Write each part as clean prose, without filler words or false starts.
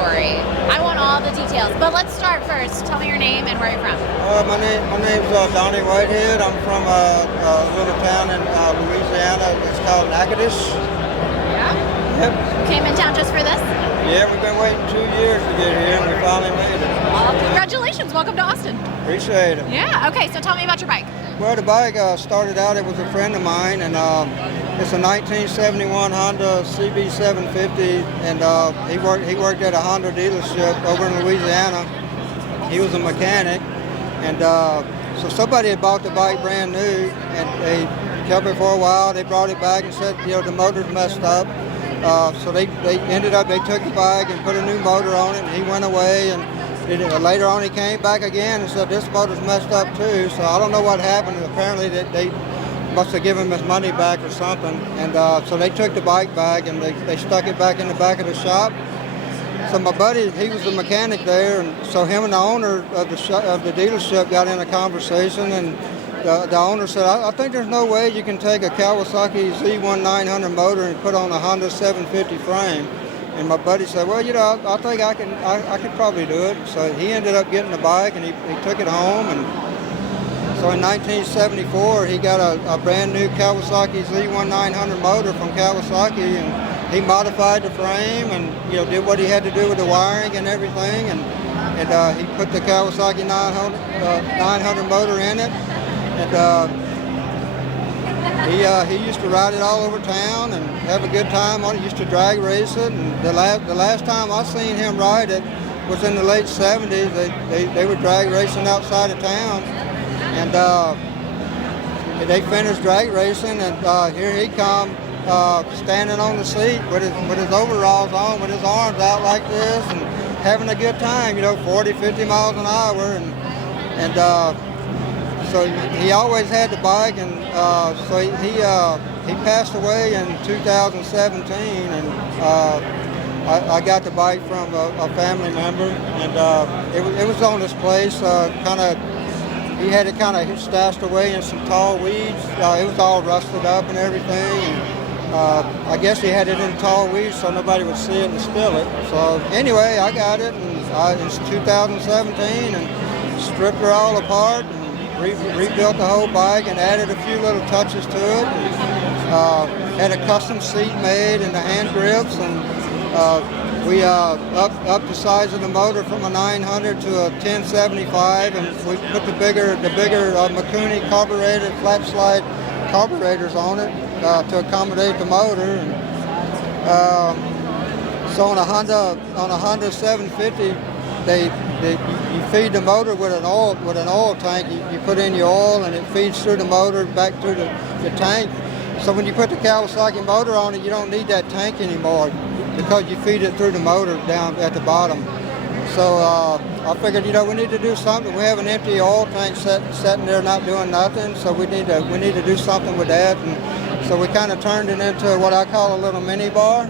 story. I want all the details, but let's start first. Tell me your name and where you're from. My name's Donny Whitehead. I'm from a little town in Louisiana. It's called Natchitoches. Yeah? Yep. Came in town just for this? Yeah, we've been waiting 2 years to get here, and we finally made it. Well, congratulations. Welcome to Austin. Appreciate it. Yeah, okay, so tell me about your bike. Well, the bike started out, it was a friend of mine, and it's a 1971 Honda CB750, and he worked at a Honda dealership over in Louisiana. He was a mechanic, and so somebody had bought the bike brand new, and they kept it for a while. They brought it back and said, the motor's messed up. So they took the bike and put a new motor on it, and he went away, and later on he came back again and said this motor's messed up too. So I don't know what happened. Apparently they must have given him his money back or something, and so they took the bike back and they stuck it back in the back of the shop. So my buddy, he was the mechanic there, and so him and the owner of the dealership got in a conversation, and the owner said, I think there's no way you can take a Kawasaki Z1 900 motor and put on a Honda 750 frame. And my buddy said, well, I think I could probably do it. So he ended up getting the bike, and he took it home. And so in 1974, he got a brand new Kawasaki Z1 900 motor from Kawasaki, and he modified the frame and did what he had to do with the wiring and everything. And he put the Kawasaki 900 motor in it. And he used to ride it all over town and have a good time on it. He used to drag race it. And the last time I seen him ride it was in the late 70s. They were drag racing outside of town. And they finished drag racing, and here he come standing on the seat with his overalls on, with his arms out like this, and having a good time, 40, 50 miles an hour. And so he always had the bike, and so he passed away in 2017, and I got the bike from a family member, and it was on this place, he had it kind of stashed away in some tall weeds. It was all rusted up and everything, and I guess he had it in tall weeds so nobody would see it and steal it. So anyway, I got it, and it's 2017, and stripped her all apart, rebuilt the whole bike and added a few little touches to it. Had a custom seat made and the hand grips, and we upped the size of the motor from a 900 to a 1075, and we put the bigger Mikuni carburetor, flat slide carburetors on it to accommodate the motor. And so on a Honda 750, you feed the motor with an oil tank. You put in your oil, and it feeds through the motor back through the tank. So when you put the Kawasaki motor on it, you don't need that tank anymore because you feed it through the motor down at the bottom. So I figured, we need to do something. We have an empty oil tank sitting there not doing nothing, so we need to do something with that. And so we kind of turned it into what I call a little mini bar.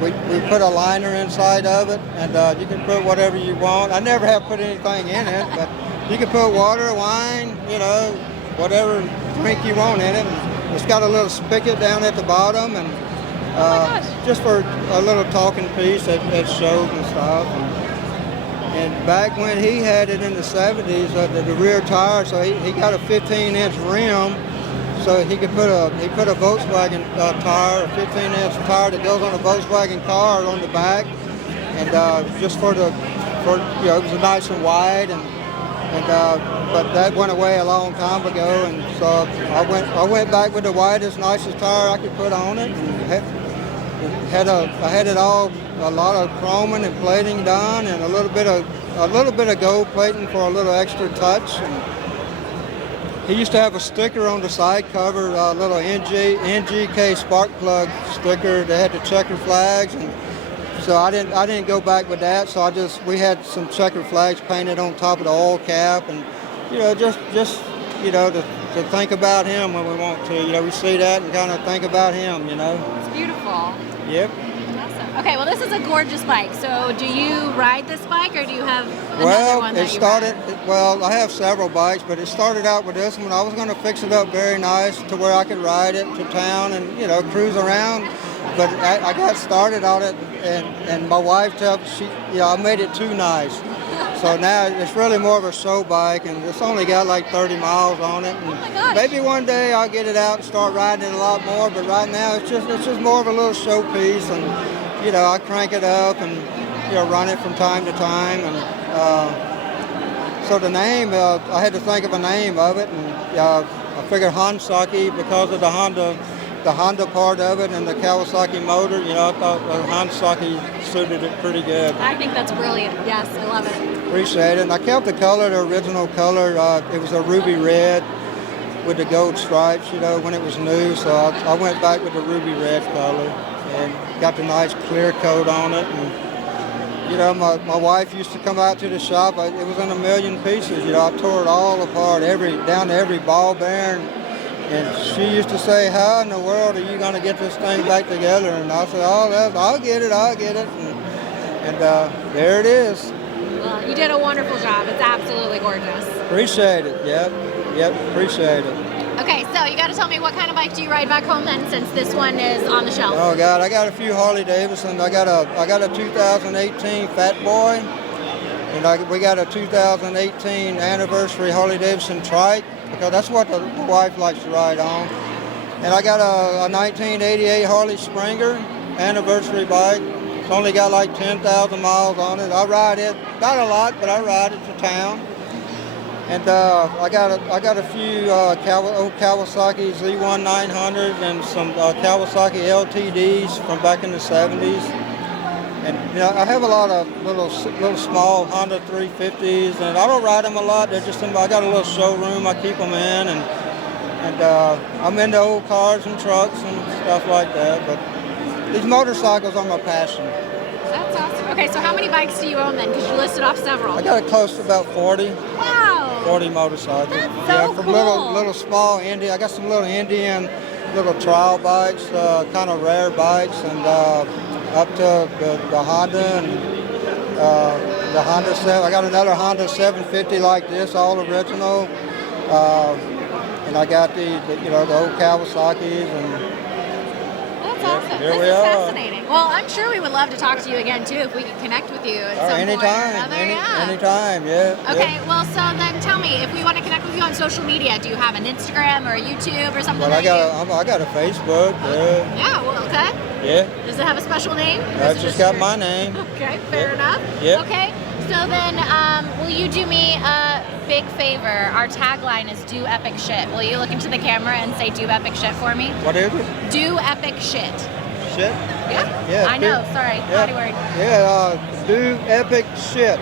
We put a liner inside of it, and you can put whatever you want. I never have put anything in it, but you can put water, wine, whatever drink you want in it. And it's got a little spigot down at the bottom, and just for a little talking piece at shows and stuff. And back when he had it in the 70s, the rear tire, so he got a 15-inch rim. So he put a Volkswagen tire, a 15-inch tire that goes on a Volkswagen car on the back, and just it was nice and wide, but that went away a long time ago, and so I went back with the widest, nicest tire I could put on it, and I had it all, a lot of chroming and plating done, and a little bit of gold plating for a little extra touch. And he used to have a sticker on the side cover, a little NGK spark plug sticker that had the checker flags, and so I didn't go back with that. So we had some checker flags painted on top of the oil cap, and just to think about him when we want to. We see that and kind of think about him. It's beautiful. Yep. Awesome. Okay, well, this is a gorgeous bike. So do you ride this bike, or do you have another one that you ride? Well, I have several bikes, but it started out with this one. I was going to fix it up very nice to where I could ride it to town and, cruise around. but I got started on it, and my wife told me, I made it too nice. So now it's really more of a show bike, and it's only got like 30 miles on it. And oh my gosh. Maybe one day I'll get it out and start riding it a lot more, but right now it's just more of a little showpiece, and I crank it up and run it from time to time. And so the name, I had to think of a name of it, and I figured Honsaki because of the Honda part of it and the Kawasaki motor. I thought Honsaki suited it pretty good. I think that's brilliant. Yes, I love it. Appreciate it. And I kept the color, the original color. It was a ruby red with the gold stripes, when it was new. So I went back with the ruby red color and got the nice clear coat on it. And my wife used to come out to the shop. It was in a million pieces. I tore it all apart, down to every ball bearing. And she used to say, "How in the world are you going to get this thing back together?" And I said, I'll get it. And there it is. Well, you did a wonderful job. It's absolutely gorgeous. Appreciate it. Yep, appreciate it. Okay, so you got to tell me, what kind of bike do you ride back home then, since this one is on the shelf? Oh God, I got a few Harley Davidson. I got a 2018 Fat Boy, and we got a 2018 anniversary Harley Davidson Trike, because that's what the wife likes to ride on. And I got a 1988 Harley Springer anniversary bike. It's only got like 10,000 miles on it. I ride it, not a lot, but I ride it to town. And I got a few old Kawasaki Z1 900s and some Kawasaki LTDs from back in the 70s. And I have a lot of little small Honda 350s, and I don't ride them a lot. They're just I got a little showroom I keep them in, and I'm into old cars and trucks and stuff like that. But these motorcycles are my passion. That's awesome. Okay, so how many bikes do you own then? Because you listed off several. I got it close to about 40. Wow. 40 motorcycles. That's so from cool. little small Indian. I got some little Indian little trial bikes, kind of rare bikes, and up to the Honda and the Honda 7. I got another Honda 750 like this, all original. And I got the old Kawasaki's, and that's awesome. Here this we is are. Fascinating. Well, I'm sure we would love to talk to you again too if we could connect with you at some point or another. Anytime, yeah. Okay, well, so then tell me, if we want to connect with you on social media, do you have an Instagram or a YouTube or something? Well, I got a Facebook. Yeah, well, okay. Yeah. Does it have a special name? I just got my name. Okay, fair enough. Yeah. Okay, so then will you do me a big favor? Our tagline is "Do epic shit." Will you look into the camera and say "Do epic shit" for me? What is it? Do epic shit. Shit? Yeah. Yeah. I know. Sorry. Yeah. Naughty word. Yeah. Do epic shit.